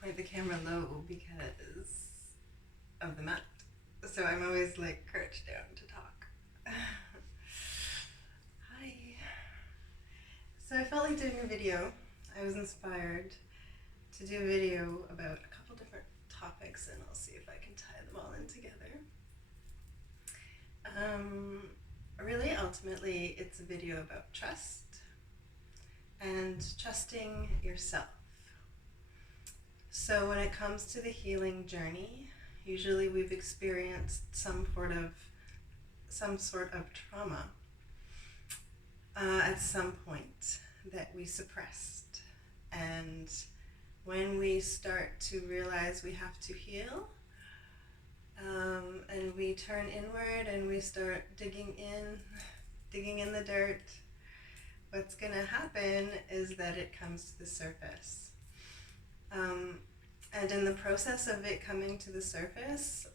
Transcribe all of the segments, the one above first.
point the camera low because of the mat. So I'm always like crouched down to talk. Hi. So I felt like doing a video. I was inspired to do a video about a couple different topics, and I'll see if I can tie them all in together. Really, ultimately, it's a video about trust and trusting yourself. So when it comes to the healing journey, usually we've experienced some sort of trauma at some point that we suppressed. And when we start to realize we have to heal, and we turn inward and we start digging in the dirt, what's going to happen is that it comes to the surface. And in the process of it coming to the surface,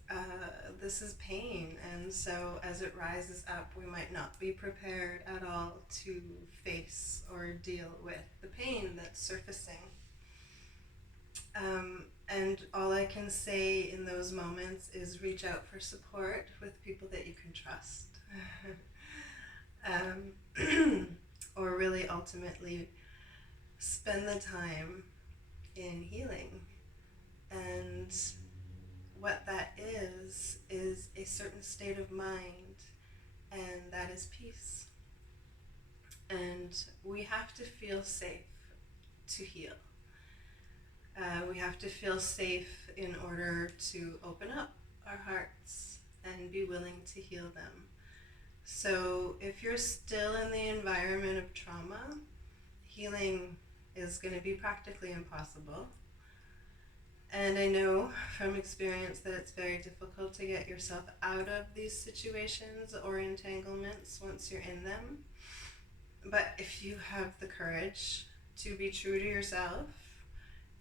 this is pain. And so as it rises up, we might not be prepared at all to face or deal with the pain that's surfacing. And all I can say in those moments is reach out for support with people that you can trust. Or really ultimately spend the time in healing. And what that is a certain state of mind, and that is peace. And we have to feel safe to heal. We have to feel safe in order to open up our hearts and be willing to heal them. So if you're still in the environment of trauma, healing is going to be practically impossible. And I know from experience that it's very difficult to get yourself out of these situations or entanglements once you're in them. But if you have the courage to be true to yourself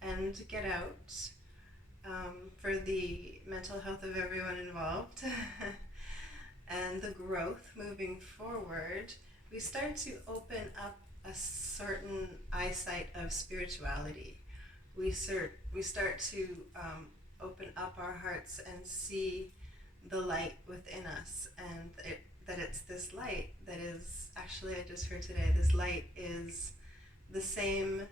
and get out, for the mental health of everyone involved and the growth moving forward, we start to open up a certain eyesight of spirituality. We start to open up our hearts and see the light within us, and that it's this light that is, actually I just heard today, this light is the same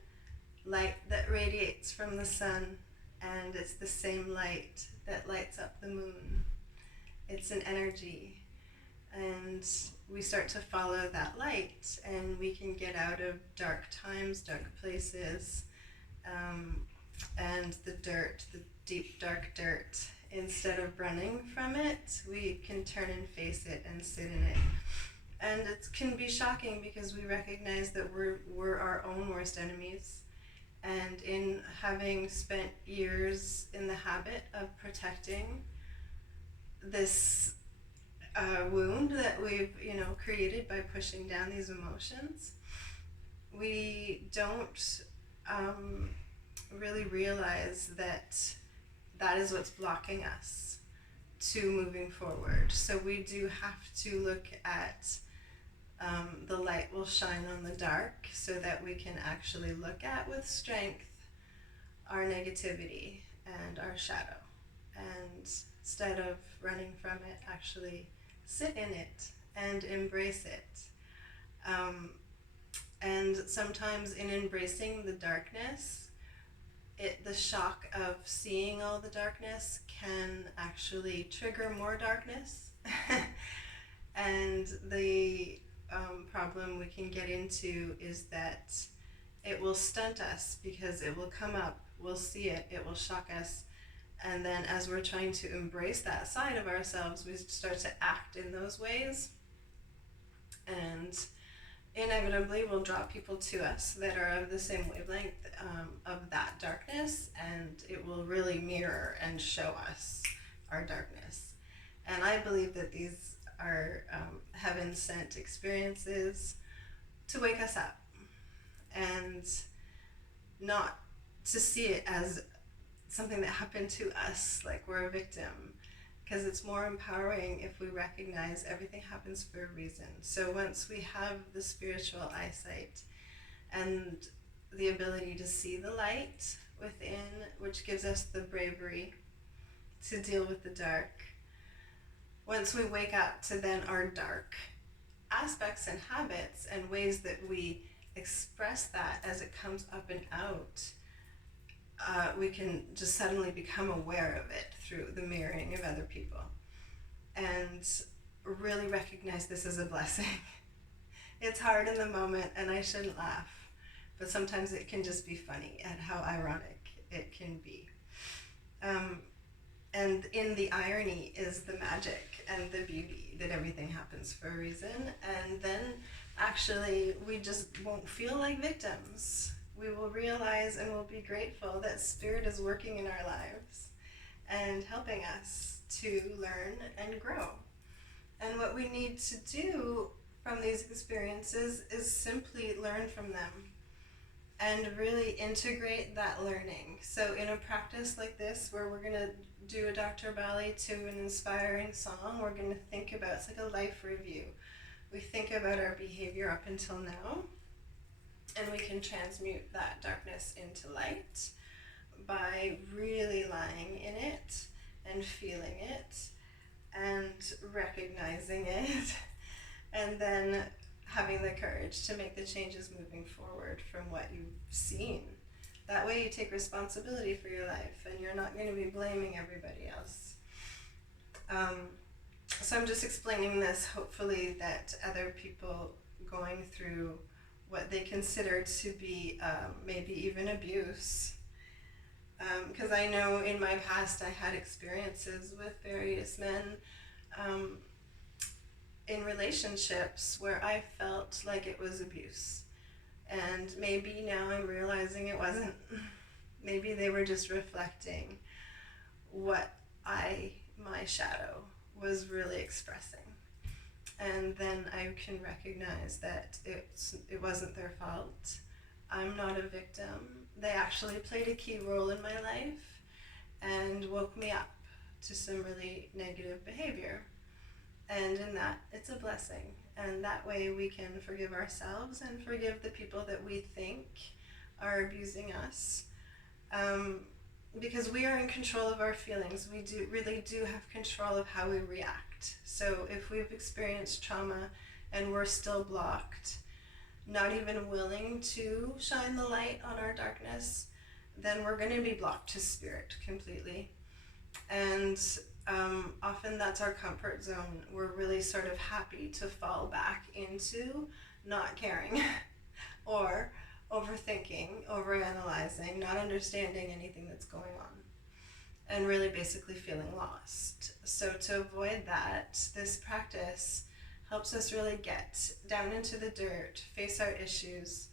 light that radiates from the sun, and it's the same light that lights up the moon. It's an energy, and we start to follow that light, and we can get out of dark times, dark places, and the dirt, the deep dark dirt. Instead of running from it, we can turn and face it and sit in it. And it can be shocking because we recognize that we're our own worst enemies. And in having spent years in the habit of protecting this wound that we've created by pushing down these emotions, we don't really realize that that is what's blocking us to moving forward. So we do have to look at the light will shine on the dark, so that we can actually look at with strength our negativity and our shadow, and instead of running from it, actually sit in it and embrace it. And sometimes in embracing the darkness, the shock of seeing all the darkness can actually trigger more darkness. And the problem we can get into is that it will stunt us, because it will come up, we'll see it, it will shock us, and then as we're trying to embrace that side of ourselves, we start to act in those ways, and inevitably we'll draw people to us that are of the same wavelength of that darkness, and it will really mirror and show us our darkness. And I believe that these are heaven sent experiences to wake us up, and not to see it as something that happened to us, like we're a victim, because it's more empowering if we recognize everything happens for a reason. So once we have the spiritual eyesight and the ability to see the light within, which gives us the bravery to deal with the dark. Once we wake up to then our dark aspects and habits and ways that we express that as it comes up and out, we can just suddenly become aware of it through the mirroring of other people and really recognize this as a blessing. It's hard in the moment and I shouldn't laugh, but sometimes it can just be funny at how ironic it can be. And in the irony is the magic and the beauty that everything happens for a reason. And then actually we just won't feel like victims. We will realize and will be grateful that Spirit is working in our lives and helping us to learn and grow. And what we need to do from these experiences is simply learn from them and really integrate that learning. So in a practice like this, where we're going to do a Dr. Bali to an inspiring song, we're going to think about, it's like a life review. We think about our behavior up until now, and we can transmute that darkness into light by really lying in it and feeling it and recognizing it, and then having the courage to make the changes moving forward from what you've seen. That way you take responsibility for your life and you're not going to be blaming everybody else. So I'm just explaining this, hopefully that other people going through what they consider to be maybe even abuse. Because I know in my past I had experiences with various men in relationships where I felt like it was abuse. And maybe now I'm realizing it wasn't. Maybe they were just reflecting what my shadow was really expressing. And then I can recognize that it wasn't their fault. I'm not a victim. They actually played a key role in my life and woke me up to some really negative behavior. And in that, it's a blessing. And that way we can forgive ourselves and forgive the people that we think are abusing us. Because we are in control of our feelings. We really do have control of how we react. So if we've experienced trauma and we're still blocked, not even willing to shine the light on our darkness, then we're going to be blocked to Spirit completely. And often that's our comfort zone. We're really sort of happy to fall back into not caring or overthinking, overanalyzing, not understanding anything that's going on, and really basically feeling lost. So to avoid that, this practice helps us really get down into the dirt, face our issues,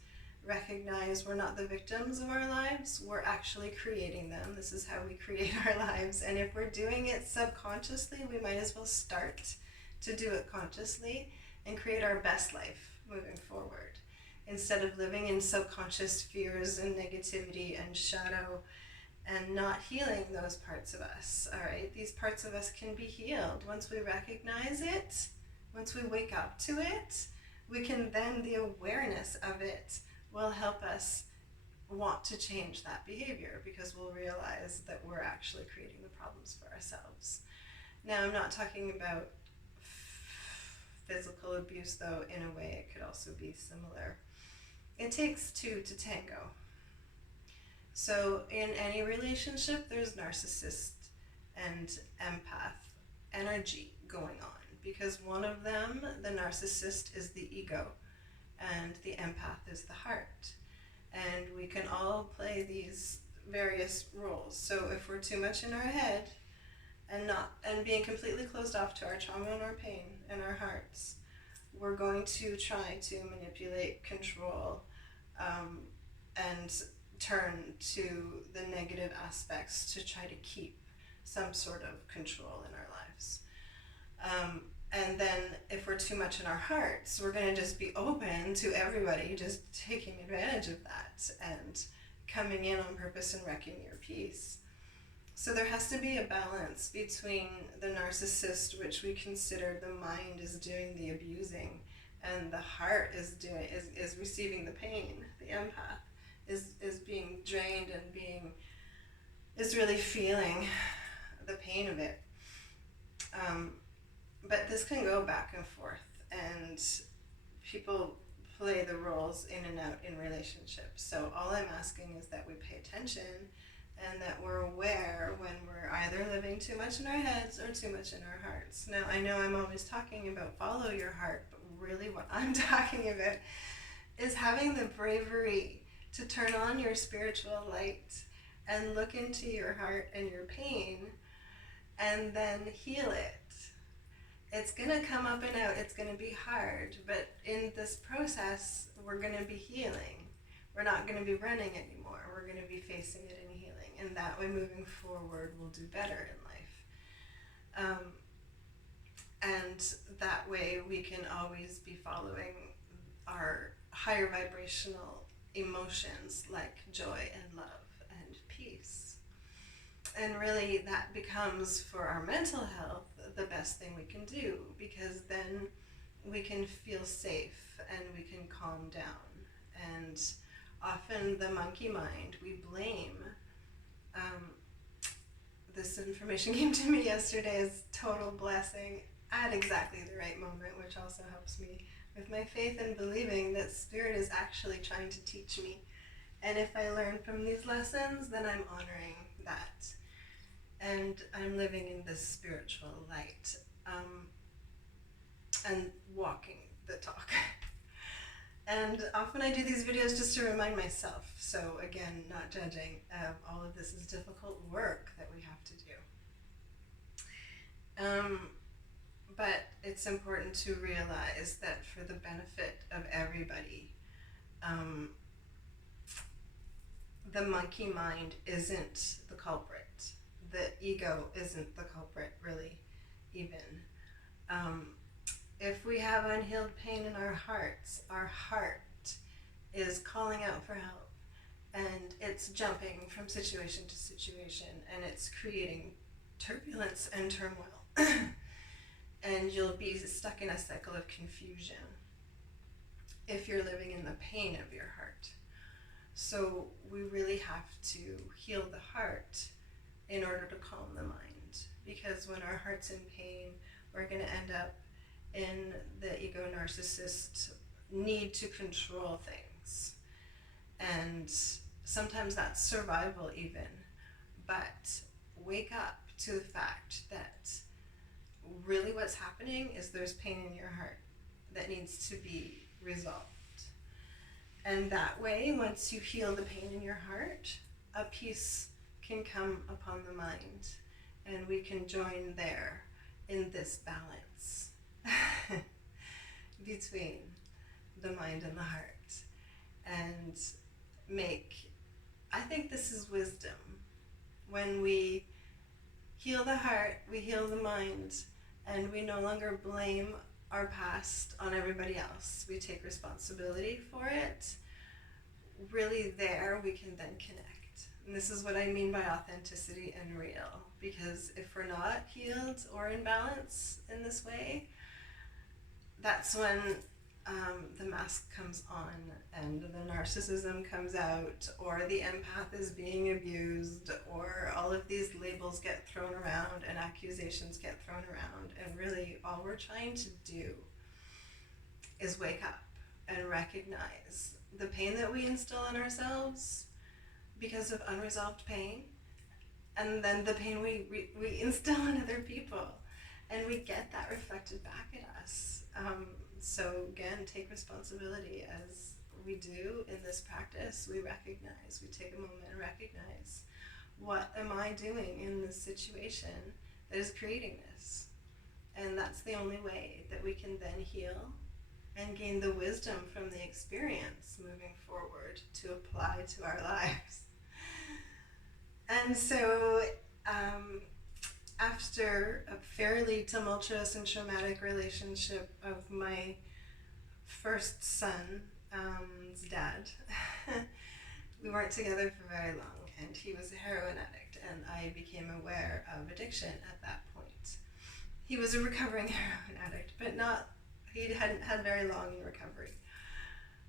recognize we're not the victims of our lives, we're actually creating them. This is how we create our lives. And if we're doing it subconsciously, we might as well start to do it consciously and create our best life moving forward, instead of living in subconscious fears and negativity and shadow and not healing those parts of us. All right, these parts of us can be healed once we recognize it. Once we wake up to it, we can then, the awareness of it will help us want to change that behavior, because we'll realize that we're actually creating the problems for ourselves. Now, I'm not talking about physical abuse, though. In a way, it could also be similar. It takes two to tango. So in any relationship, there's narcissist and empath energy going on, because one of them, the narcissist, is the ego and the empath is the heart. And we can all play these various roles. So if we're too much in our head and being completely closed off to our trauma and our pain and our hearts, we're going to try to manipulate, control, and turn to the negative aspects to try to keep some sort of control in our lives. And then if we're too much in our hearts, we're going to just be open to everybody just taking advantage of that and coming in on purpose and wrecking your peace. So there has to be a balance between the narcissist, which we consider the mind is doing the abusing and the heart is receiving the pain, the empath. is being drained and is really feeling the pain of it. But this can go back and forth, and people play the roles in and out in relationships. So all I'm asking is that we pay attention and that we're aware when we're either living too much in our heads or too much in our hearts. Now, I know I'm always talking about follow your heart, but really what I'm talking about is having the bravery to turn on your spiritual light and look into your heart and your pain and then heal it. It's going to come up and out. It's going to be hard. But in this process, we're going to be healing. We're not going to be running anymore. We're going to be facing it and healing. And that way, moving forward, we'll do better in life. And that way, we can always be following our higher vibrational emotions like joy and love and peace. And really, that becomes, for our mental health, the best thing we can do, because then we can feel safe and we can calm down. And often the monkey mind, we blame. This information came to me yesterday as total blessing at exactly the right moment, which also helps me with my faith and believing that Spirit is actually trying to teach me. And if I learn from these lessons, then I'm honoring that. And I'm living in this spiritual light, and walking the talk. And often I do these videos just to remind myself. So again, not judging. All of this is difficult work that we have to do. But it's important to realize that for the benefit of everybody, the monkey mind isn't the culprit. The ego isn't the culprit, really, even. If we have unhealed pain in our hearts, our heart is calling out for help, and it's jumping from situation to situation, and it's creating turbulence and turmoil. And you'll be stuck in a cycle of confusion if you're living in the pain of your heart. So we really have to heal the heart in order to calm the mind, because when our heart's in pain, we're going to end up in the ego narcissist need to control things. And sometimes that's survival even. But wake up to the fact that really what's happening is there's pain in your heart that needs to be resolved. And that way, once you heal the pain in your heart, a peace can come upon the mind, and we can join there in this balance between the mind and the heart, and I think this is wisdom. When we heal the heart, we heal the mind, and we no longer blame our past on everybody else. We take responsibility for it. Really there, we can then connect. And this is what I mean by authenticity and real. Because if we're not healed or in balance in this way, that's when the mask comes on and the narcissism comes out, or the empath is being abused, or all of these labels get thrown around and accusations get thrown around. And really all we're trying to do is wake up and recognize the pain that we instill on ourselves because of unresolved pain, and then the pain we instill on other people, and we get that reflected back at us. So again, take responsibility. As we do in this practice, we take a moment and recognize, what am I doing in this situation that is creating this? And that's the only way that we can then heal and gain the wisdom from the experience moving forward to apply to our lives. And so after a fairly tumultuous and traumatic relationship of my first son's dad, we weren't together for very long, and he was a heroin addict, and I became aware of addiction at that point. He was a recovering heroin addict, but he hadn't had very long in recovery.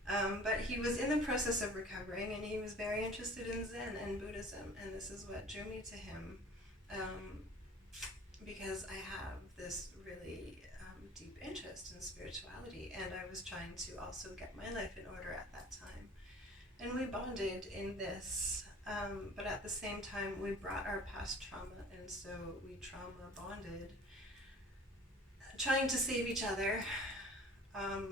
But he was in the process of recovering, and he was very interested in Zen and Buddhism, and this is what drew me to him, um, because I have this really deep interest in spirituality, and I was trying to also get my life in order at that time. And we bonded in this, but at the same time, we brought our past trauma, and so we trauma bonded, trying to save each other,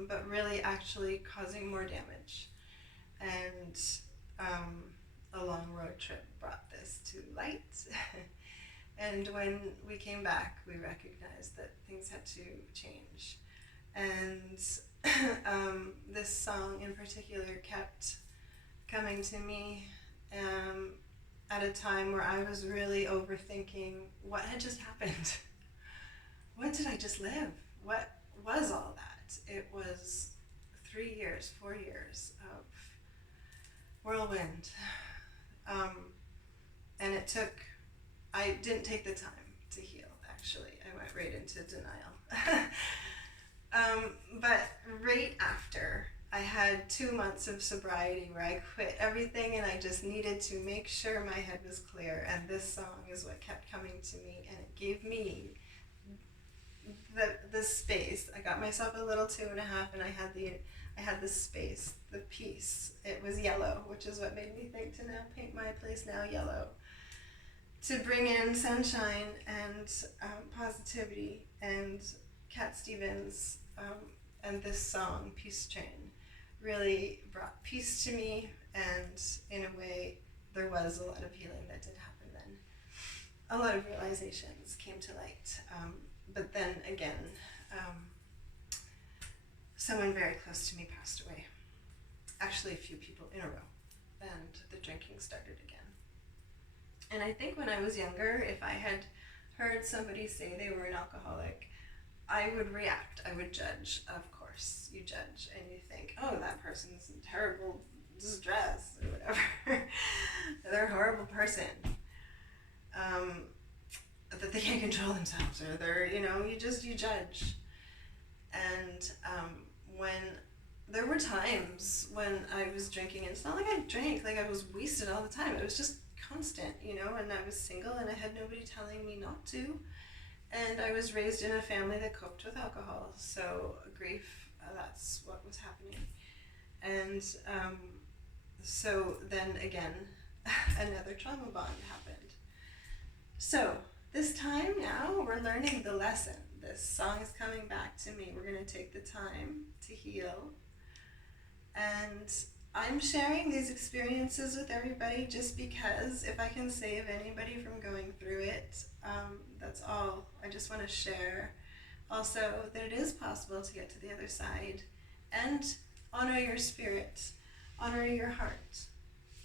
but really actually causing more damage. And a long road trip brought this to light. And when we came back, we recognized that things had to change. And this song in particular kept coming to me at a time where I was really overthinking what had just happened. What did I just live? What was all that? It was 3 years, 4 years of whirlwind. And I didn't take the time to heal, actually. I went right into denial. But right after, I had 2 months of sobriety where I quit everything and I just needed to make sure my head was clear. And this song is what kept coming to me, and it gave me the space. I got myself a little 2.5, and I had the space, the peace. It was yellow, which is what made me think to now paint my place now yellow, to bring in sunshine and positivity. And Cat Stevens and this song, Peace Train, really brought peace to me, and in a way, there was a lot of healing that did happen then. A lot of realizations came to light. But then again, someone very close to me passed away. Actually, a few people in a row, and the drinking started again. And I think when I was younger, if I had heard somebody say they were an alcoholic, I would react. I would judge. Of course, you judge, and you think, oh, that person's in terrible distress, or whatever. They're a horrible person. That they can't control themselves, or they're, you judge. And when there were times when I was drinking, and it's not like I drank, like I was wasted all the time. It was just constant, and I was single and I had nobody telling me not to. And I was raised in a family that coped with alcohol, so grief, that's what was happening. And so then again, another trauma bond happened. So this time now, we're learning the lesson. This song is coming back to me. We're going to take the time to heal. And I'm sharing these experiences with everybody just because if I can save anybody from going through it, that's all. I just want to share also that it is possible to get to the other side, and honor your spirit, honor your heart,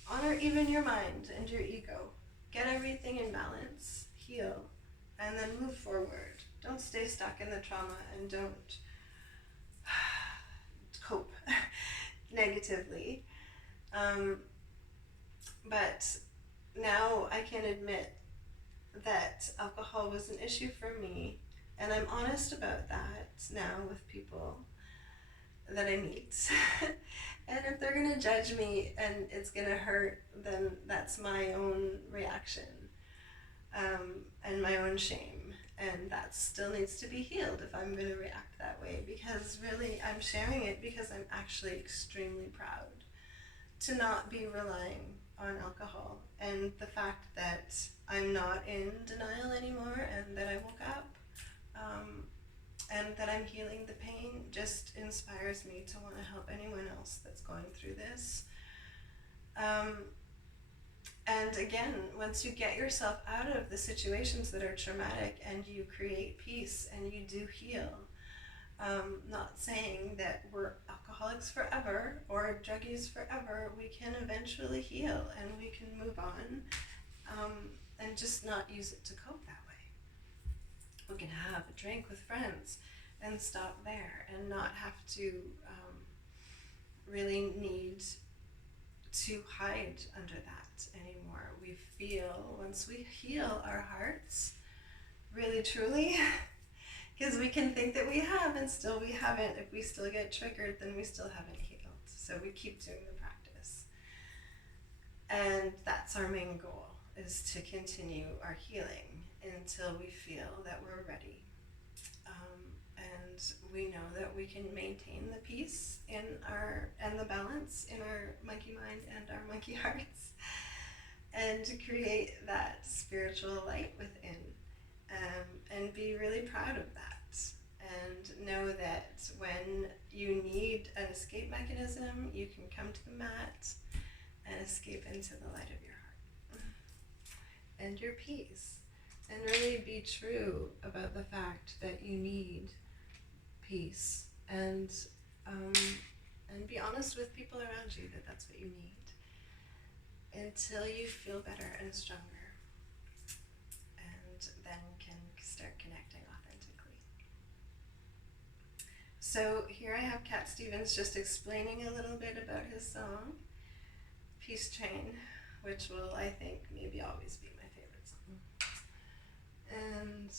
honor even your mind and your ego. Get everything in balance, heal, and then move forward. Don't stay stuck in the trauma, and don't cope negatively. But now I can admit that alcohol was an issue for me, and I'm honest about that now with people that I meet. And if they're going to judge me and it's going to hurt, then that's my own reaction, and my own shame. And that still needs to be healed if I'm going to react that way, because really I'm sharing it because I'm actually extremely proud to not be relying on alcohol, and the fact that I'm not in denial anymore, and that I woke up, and that I'm healing the pain just inspires me to want to help anyone else that's going through this. And again, once you get yourself out of the situations that are traumatic and you create peace and you do heal, not saying that we're alcoholics forever or druggies forever, we can eventually heal and we can move on, and just not use it to cope that way. We can have a drink with friends and stop there, and not have to really need to hide under that anymore. We feel, once we heal our hearts, really truly, because we can think that we have and still we haven't. If we still get triggered, then we still haven't healed. So we keep doing the practice. And that's our main goal, is to continue our healing until we feel that we're ready. And we know that we can maintain the peace and the balance in our monkey mind and our monkey hearts, and to create that spiritual light within, and be really proud of that, and know that when you need an escape mechanism, you can come to the mat and escape into the light of your heart and your peace, and really be true about the fact that you need peace, and be honest with people around you that that's what you need until you feel better and stronger, and then can start connecting authentically. So here I have Cat Stevens just explaining a little bit about his song, Peace Train, which will, I think, maybe always be my favorite song. And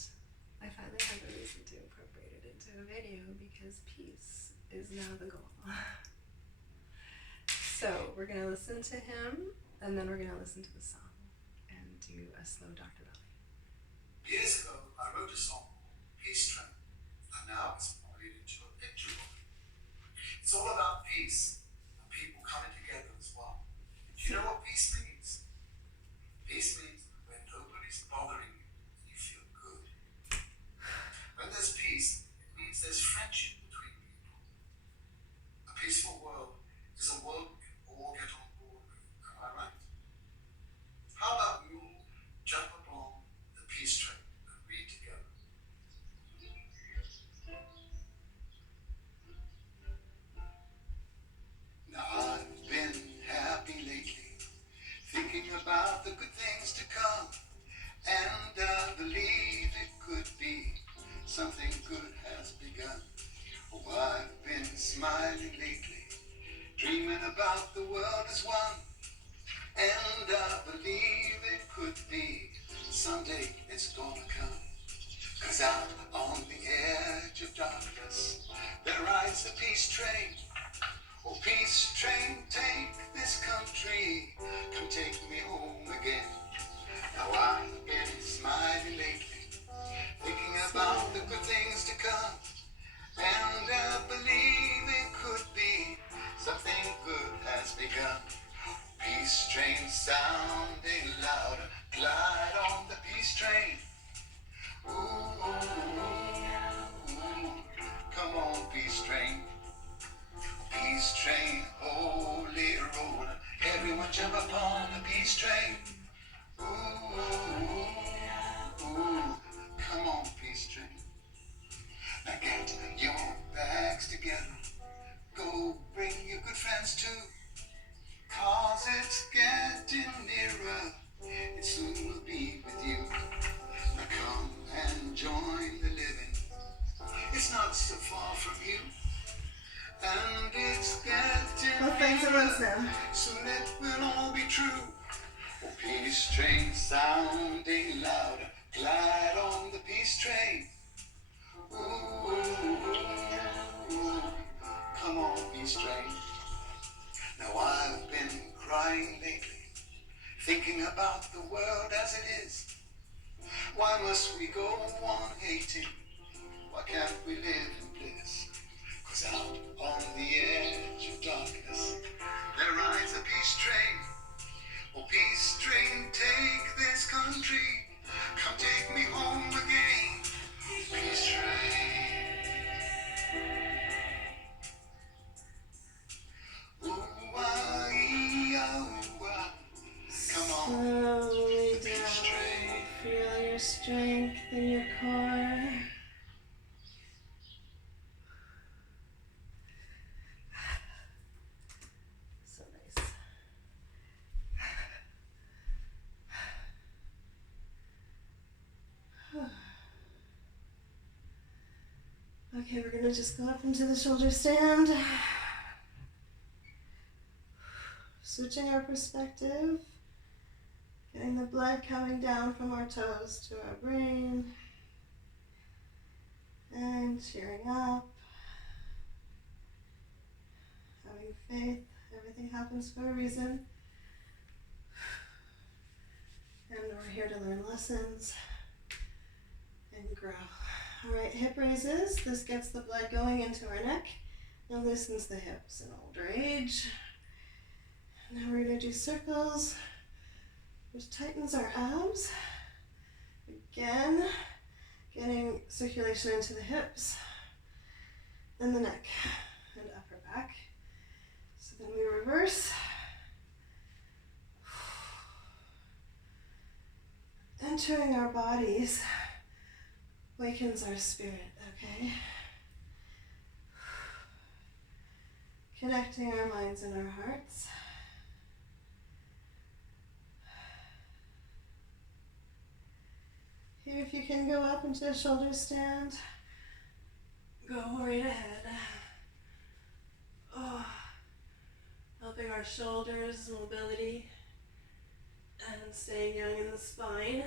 I finally have a reason to incorporate it into a video because peace is now the goal. So we're going to listen to him, and then we're going to listen to the song and do a slow Dr. Belly. Years ago, I wrote a song called Peace Train, and now it's made into a picture book. It's all about peace and people coming together as one. Do you know what peace means? Peace means when nobody's bothering you, you feel good. When there's peace, it means there's friendship between people. A peaceful world is a world we can all get on board with. Am I right? How about we all jump upon the peace train and read together? Now I've been happy lately, thinking about the good things to come, and I believe it could be something good has begun. Oh, I've been smiling lately, dreaming about the world as one, and I believe it could be someday it's gonna come. 'Cause out on the edge of darkness there rides the peace train. Oh, peace train, take this country, come take me home again. Now I've been smiling lately, thinking about the good things to come, and I believe it could be something good has begun. Peace train sounding louder, glide on the peace train. Ooh, ooh, ooh, come on, peace train. Peace train, holy roller, everyone jump upon the peace train. Ooh, ooh, ooh, come on, peace train. Now get your bags together, go bring your good friends too, 'cause it's getting nearer, it soon will be with you. Now come and join the living, it's not so far from you, and it's getting nearer, soon it will all be true. Oh, peace train sounding louder, glide on the peace train. Ooh, ooh, ooh, come on, peace train. Now I've been crying lately, thinking about the world as it is. Why must we go on hating? Why can't we live in bliss? 'Cause out on the edge of darkness there rides a peace train. Oh, peace train, take this country, come take me home again. Peace train. Come on. Slowly down. Feel your strength in your core. So nice. Okay, we're gonna just go up into the shoulder stand. Switching our perspective. Getting the blood coming down from our toes to our brain. And cheering up. Having having faith. Everything happens for a reason. And we're here to learn lessons and grow. All right, hip raises. This gets the blood going into our neck. Now loosens the hips in older age. Now we're going to do circles, which tightens our abs. Again, getting circulation into the hips and the neck and upper back. So then we reverse. Entering our bodies wakens our spirit, okay? Connecting our minds and our hearts. Here, if you can go up into a shoulder stand, go right ahead. Oh, helping our shoulders, mobility, and staying young in the spine.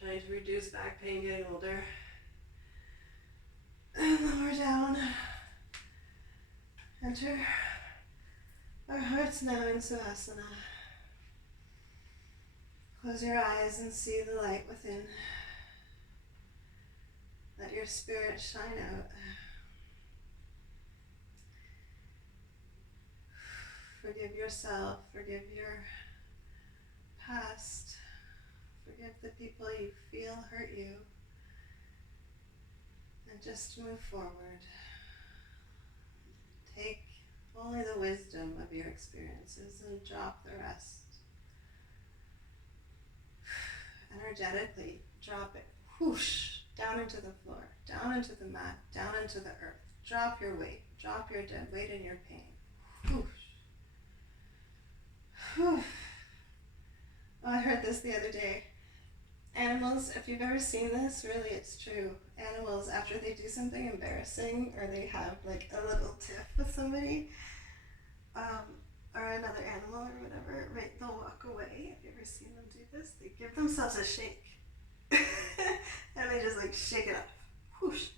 Trying to reduce back pain getting older. And lower down. Enter our hearts now in Savasana. Close your eyes and see the light within. Let your spirit shine out. Forgive yourself, forgive your past, forgive the people you feel hurt you, and just move forward. Take only the wisdom of your experiences and drop the rest. Energetically drop it, whoosh, down into the floor, down into the mat, down into the earth. Drop your weight, drop your dead weight and your pain. Whoosh. Whew. Oh, I heard this the other day. Animals, if you've ever seen this, really it's true. Animals, after they do something embarrassing or they have like a little tiff with somebody, or another animal or whatever, right, they'll walk away. Have you ever seen them do this? They give themselves a shake. And they just like shake it up. Whoosh.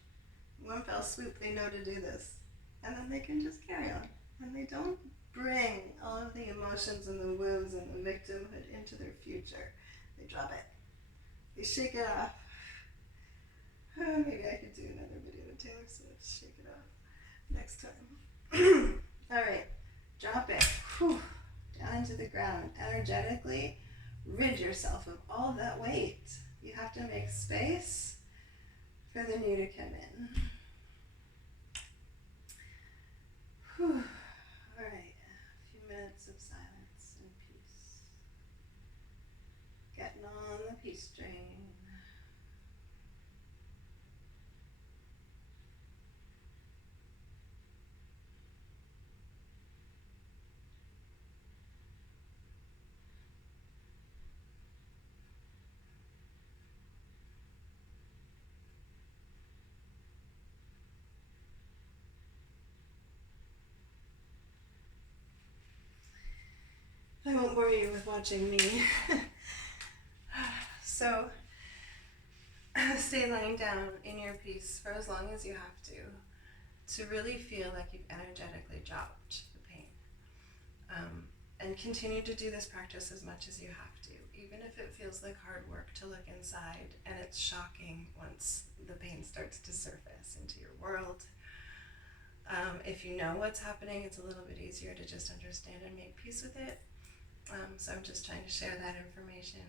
One fell swoop, they know to do this. And then they can just carry on. And they don't bring all of the emotions and the wounds and the victimhood into their future. They drop it. They shake it off. Maybe I could do another video with Taylor Swift, shake it off, next time. Alright, drop it. Whew. Down into the ground. Energetically rid yourself of all of that weight. You have to make space for the new to come in. Whew. Alright, a few minutes of silence and peace. Getting on the peace train. I won't bore you with watching me. So, stay lying down in your peace for as long as you have to really feel like you've energetically dropped the pain. And continue to do this practice as much as you have to, even if it feels like hard work to look inside, and it's shocking once the pain starts to surface into your world. If you know what's happening, it's a little bit easier to just understand and make peace with it. So I'm just trying to share that information,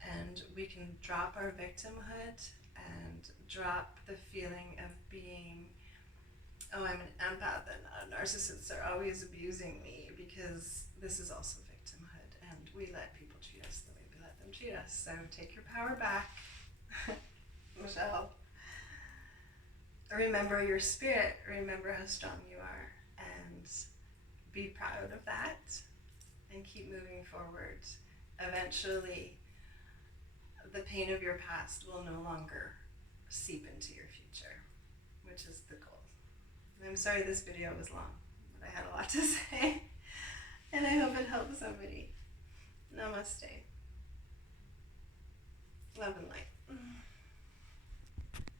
and we can drop our victimhood and drop the feeling of being, oh, I'm an empath and narcissists are always abusing me, because this is also victimhood, and we let people treat us the way we let them treat us. So take your power back, Michelle. Remember your spirit, remember how strong you are, and be proud of that. And keep moving forward. Eventually, the pain of your past will no longer seep into your future, which is the goal. I'm sorry this video was long, but I had a lot to say, and I hope it helps somebody. Namaste. Love and light.